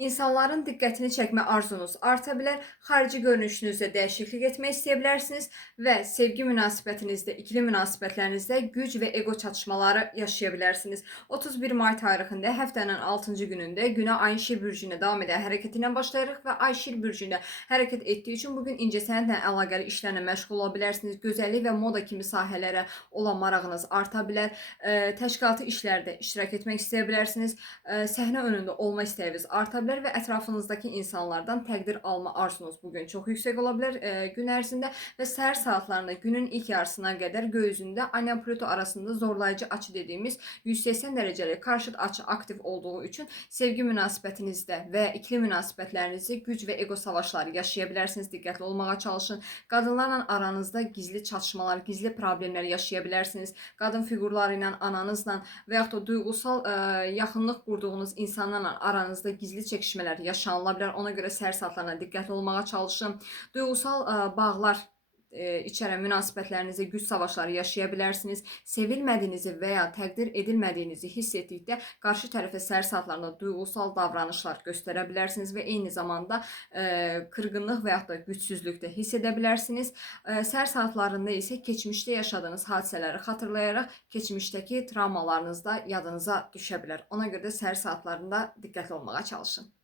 İnsanların diqqətini çəkmə arzunuz arta bilər, xarici görünüşünüzdə dəyişiklik etmək istəyə bilərsiniz və sevgi münasibətinizdə, ikili münasibətlərinizdə güc və ego çatışmaları yaşaya bilərsiniz. 31 may tarixində həftənin 6-cı günündə günə ayın şir bürcündə davam edən hərəkəti ilə başlayırıq və ay şir bürcündə hərəkət etdiyi üçün bugün incəsənətlə əlaqəli işlərlə məşğul ola bilərsiniz. Gözəllik və moda kimi sahələrə olan marağınız arta bilər. Təşkilati işlərdə iştirak etmək istəyə bilərsiniz. Səhnə önündə olma istəyiniz arta bilər və ətrafınızdakı insanlardan təqdir alma arzunuz bugün çox yüksək ola bilər gün ərzində və səhər saatlarında günün ilk yarısına qədər göy üzündə Anya Pluto arasında zorlayıcı açı dediyimiz 180 dərəcəlik qarşıt açı aktiv olduğu üçün sevgi münasibətinizdə və ikili münasibətlərinizi güc və ego savaşları yaşaya bilərsiniz. Diqqətli olmağa çalışın. Qadınlarla aranızda gizli çatışmalar, gizli problemlər yaşaya bilərsiniz. Qadın fiqurları ilə, ananızla və yaxud da duyğusal yaxınlıq qurduğunuz insanlarla aranızda gizli çəkişmələr yaşanıla bilər. Ona görə səhər saatlarına diqqətli olmağa çalışın. Duyğusal bağlar içərən münasibətlərinizdə güc savaşları yaşaya bilərsiniz. Sevilmədiyinizi və ya təqdir edilmədiyinizi hiss etdikdə qarşı tərəfə səhər saatlarında duyğusal davranışlar göstərə bilərsiniz və eyni zamanda qırğınlıq və yaxud da gücsüzlük də hiss edə bilərsiniz. Səhər saatlarında isə keçmişdə yaşadığınız hadisələri xatırlayaraq keçmişdəki travmalarınız da yadınıza düşə bilər. Ona görə də səhər saatlarında diqqətli olmağa çalışın.